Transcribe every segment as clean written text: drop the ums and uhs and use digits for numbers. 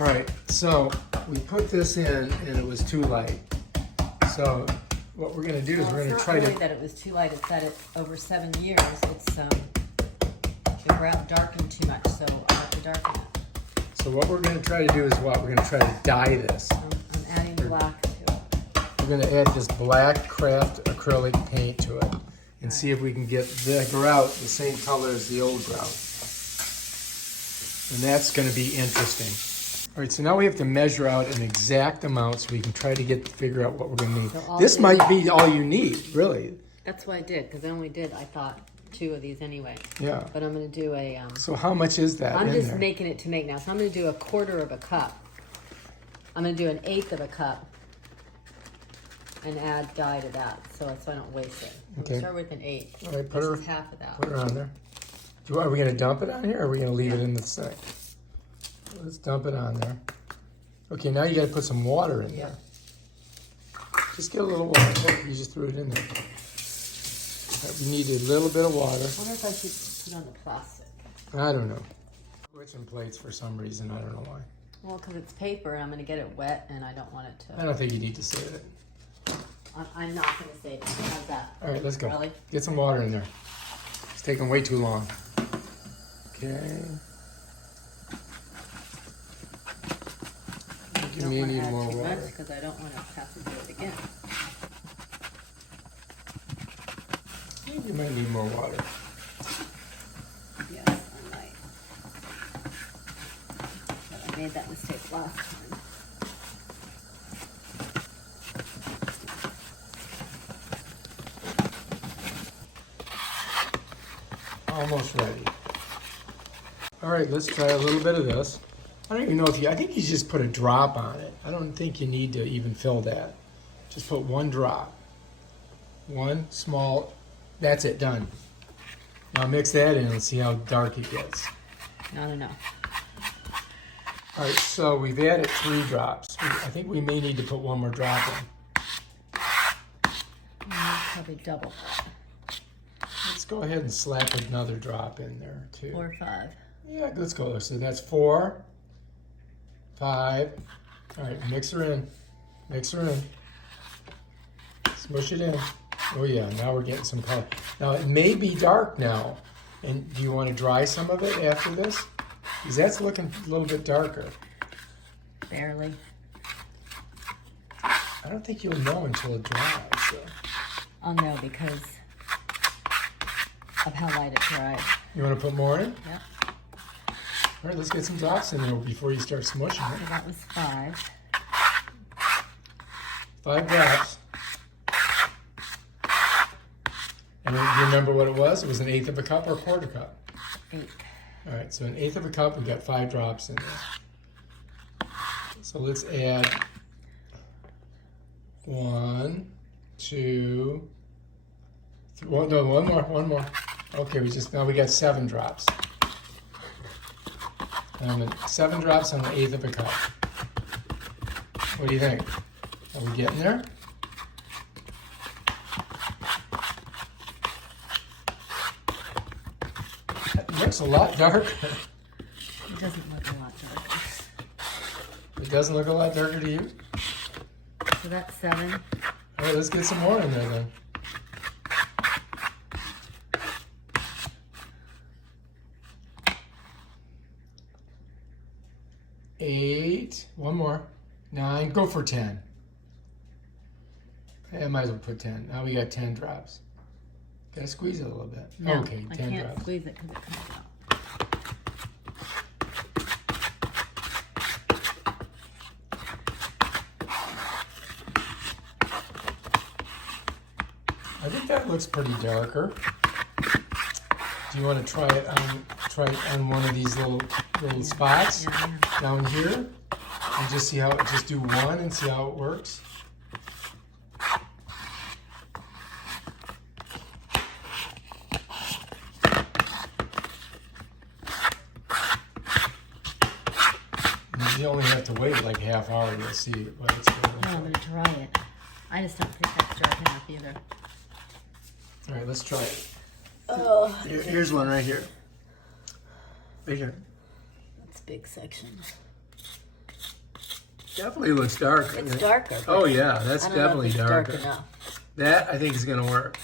All right, so we put this in and it was too light. So what we're gonna do is we're gonna try It's not really to. that it was too light, it's that over 7 years, it's, the grout darkened too much, so I have to darken it. So what we're gonna try to do is what? We're gonna try to dye this. I'm adding black to it. We're gonna add this black craft acrylic paint to it and see if we can get the grout the same color as the old grout. And that's gonna be interesting. All right, so now we have to measure out an exact amount so we can try to figure out what we're gonna need. So This might be all you need, really. That's what I did, because I only did, I thought, 2 of these anyway. Yeah. But I'm going to do a... So how much is that I'm in just there? making it to make now. So I'm going to do 1/4 of a cup. I'm going to do 1/8 of a cup and add dye to that, so I don't waste it. Okay. We'll start with 1/8. All right, This is half of that. put her on there. Are we gonna dump it on here or are we gonna leave it in the sink? Let's dump it on there. Okay, now you gotta put some water in there. Just get a little water. Oh, you just threw it in there. We need a little bit of water. I wonder if I should put on the plastic. I don't know. Switching plates for some reason, I don't know why. Well, because it's paper and I'm going to get it wet and I don't want it I to... don't think you need to save it. I'm not going to save it. How's that? All right, let's go. Really? Get some water in there. It's taking way too long. Okay. You may need more water. Because I don't want to have to do it again. You might need more water. Yes, I might. But I made that mistake last time. Almost ready. All right, let's try a little bit of this. I don't even know if I think you just put a drop on it. I don't think you need to even fill that. Just put 1 drop. 1 small, that's it, done. Now mix that in and see how dark it gets. Not enough. All right, so we've added 3 drops. I think we may need to put 1 more drop in. Probably double that. Let's go ahead and slap another drop in there too. 4 or 5. Yeah, let's go. So that's 4, 5. All right, mix her in. Mix her in. Smush it in. Oh yeah, now we're getting some color. Now it may be dark now. And do you want to dry some of it after this? Because that's looking a little bit darker. Barely. I don't think you'll know until it dries. So. I'll know because of how light it dried. You want to put more in? Yep. All right, let's get some drops in there before you start smushing So it. that was 5. 5 drops. And do you remember what it was? It was 1/8 of a cup or 1/4 cup? 8. All right, so 1/8 of a cup, we got 5 drops in there. So let's add 1, 2, 3, no, one more. Okay, now we got 7 drops. And 7 drops on 1/8 of a cup. What do you think? Are we getting there? That looks a lot darker. It doesn't look a lot darker. It doesn't look a lot darker to you? So that's 7. All right, let's get some more in there then. 8, 1 more, 9, go for 10. I might as well put 10. Now we got 10 drops. Gotta squeeze it a little bit. No, Okay, 10 I can't drops. squeeze it because it comes out. I think that looks pretty darker. Do you want to try it on one of these little spots down here, and just see how just do 1 and see how it works? And you only have to wait like half hour to see what it's going to look No, I'm like. going to try it. I just don't think that's dark enough either. All right, let's try it. Oh, Here's one right here. Right here. that's a big section. Definitely looks darker. It's darker. but Oh yeah, that's I don't know if definitely it's darker. dark enough. That I think is gonna work.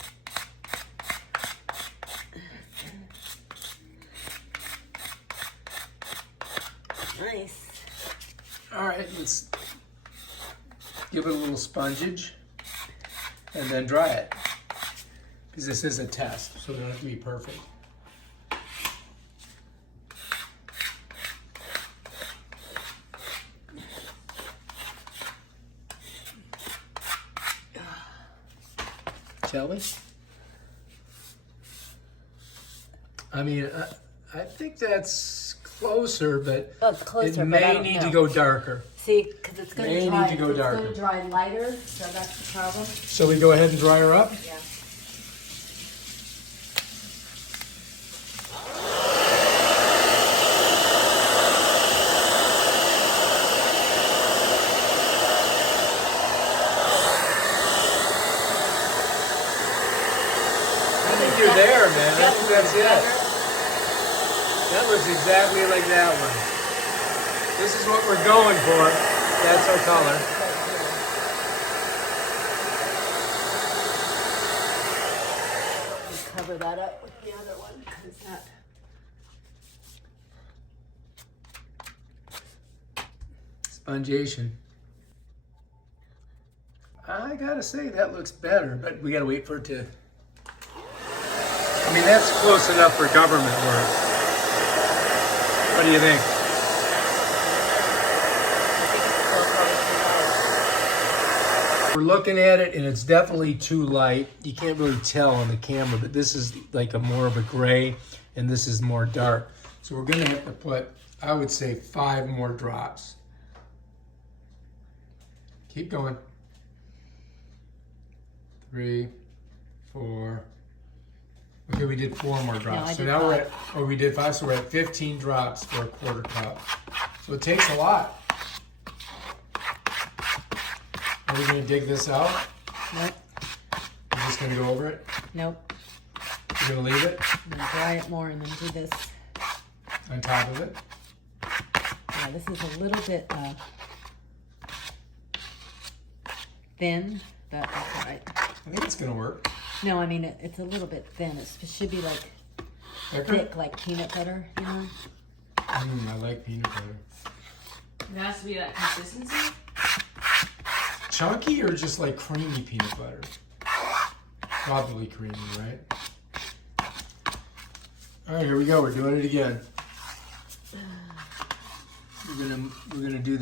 Nice. All right, let's give it a little spongage and then dry it. Because this is a test, so it doesn't have to be perfect. Shall we? I mean, I think that's closer, but Oh, it's closer, it but I may don't need know. to go darker. See, because it's going May to dry. need to go it's darker. going to dry lighter, so that's the problem. Shall we go ahead and dry her up? Yeah. I think you're there, man. I think that's it. That looks exactly like that one. This is what we're going for. That's our color. Cover that up with the other one because that. Spongiation. I gotta say that looks better, but we gotta wait for it to. I mean, that's close enough for government work. What do you think? We're looking at it, and it's definitely too light. You can't really tell on the camera, but this is like a more of a gray, and this is more dark. So we're gonna have to put, I would say, 5 more drops. Keep going. 3, 4. Okay, we did 4 more drops. I So did now we're 5. at, oh, we did 5, so we're at 15 drops for a quarter cup. So it takes a lot. Are we gonna dig this out? Nope. We're just gonna go over it? Nope. We're gonna leave it I'm going to dry it more and then do this. on top of it? Yeah, this is a little bit thin, but that's all right. I think it's gonna work. No, I mean, it's a little bit thin. It should be like Becker? thick, like peanut butter, you know? I like peanut butter. It has to be that consistency. Chunky or just like creamy peanut butter? Probably creamy, right? All right, here we go. We're doing it again. We're gonna do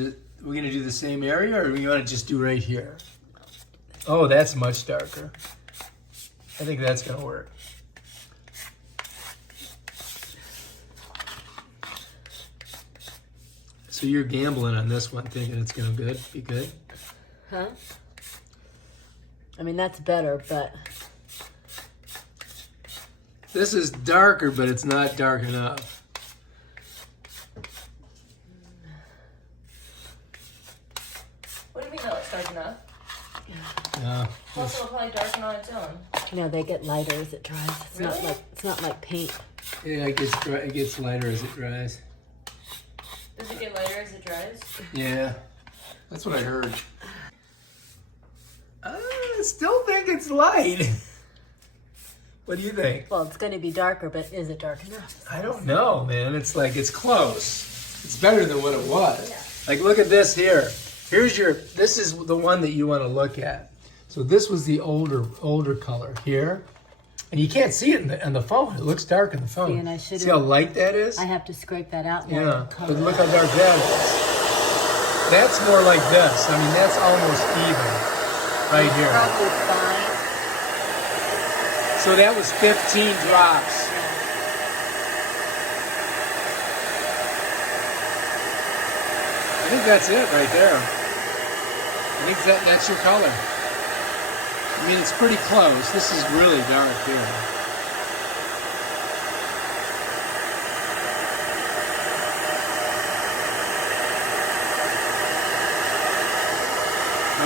the same area, or we want to just do right here? Oh, that's much darker. I think that's gonna work. So you're gambling on this one, thinking it's gonna be good. Huh? I mean, that's better, but This is darker, but it's not dark enough. What do you mean that looks dark enough? Yeah. Plus it'll probably darken on its own. you know, they get lighter as it dries. Really? It's not like paint. Yeah, it gets lighter as it dries. Does it get lighter as it dries? Yeah, that's what I heard. I still think it's light. What do you think? Well, it's going to be darker, but is it dark enough? I don't know, man. It's like, it's close. It's better than what it was. Like, look at this here. This is the one that you want to look at. So this was the older color here. And you can't see it on the phone. It looks dark in the phone. See, and I should've- See how light that is? I have to scrape that out more. Yeah, and but cover look it. how dark that is. That's more like this. I mean, that's almost even right here. Probably fine. So that was 15 drops. I think that's it right there. I think that's your color. I mean, it's pretty close. This is really dark here.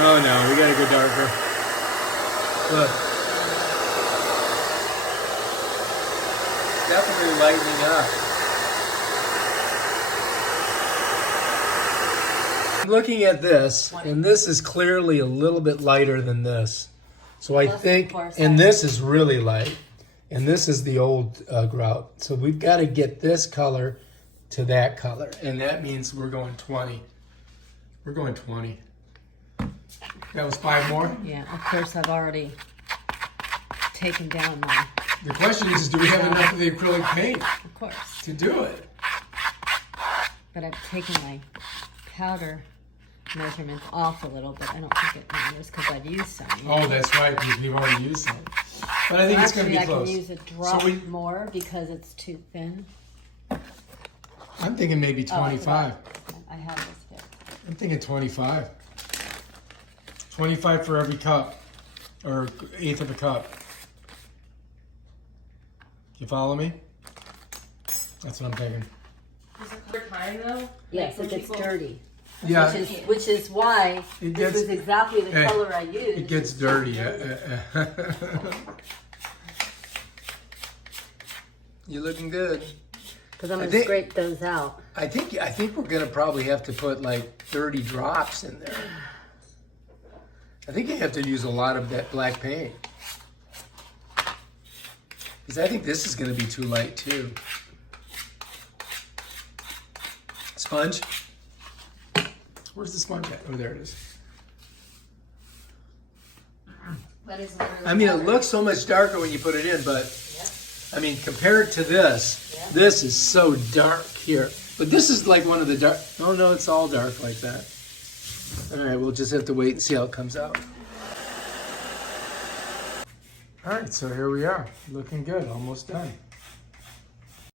Oh no, we gotta go darker. Look. Definitely lightening up. I'm looking at this, and this is clearly a little bit lighter than this. So I Plus, think, of course, and this is really light, and this is the old grout. So we've got to get this color to that color, and that means we're going 20. We're going 20. That was 5 more? Yeah, of course I've already taken down my, The question is do we have enough of the acrylic paint of course, to do it? but I've taken my powder measurements off a little bit. I don't think it matters because I've used some. You know? Oh, that's right, because we've already used some. But I think it's going to Actually, be I close. can use a drop So we- more because it's too thin. I'm thinking maybe Oh, I 25. I have this here. I'm thinking 25. 25 for every cup, or 1/8 of a cup. You follow me? That's what I'm thinking. Is it clear time though? Yes, Like, it gets when people- dirty. Yeah, Which is why It this gets- is exactly the hey, color I used. it gets dirty. You're looking good. Because I'm I going to think- scrape those out. I think we're gonna probably have to put like 30 drops in there. I think you have to use a lot of that black paint. Because I think this is gonna be too light too. Sponge? Where's the sponge at? Oh, there it is. That is literally I mean, it looks so much darker when you put it in, but I mean, compared to this, this is so dark here. But this is like one of the dark. Oh no, it's all dark like that. All right, we'll just have to wait and see how it comes out. All right, so here we are, looking good, almost done.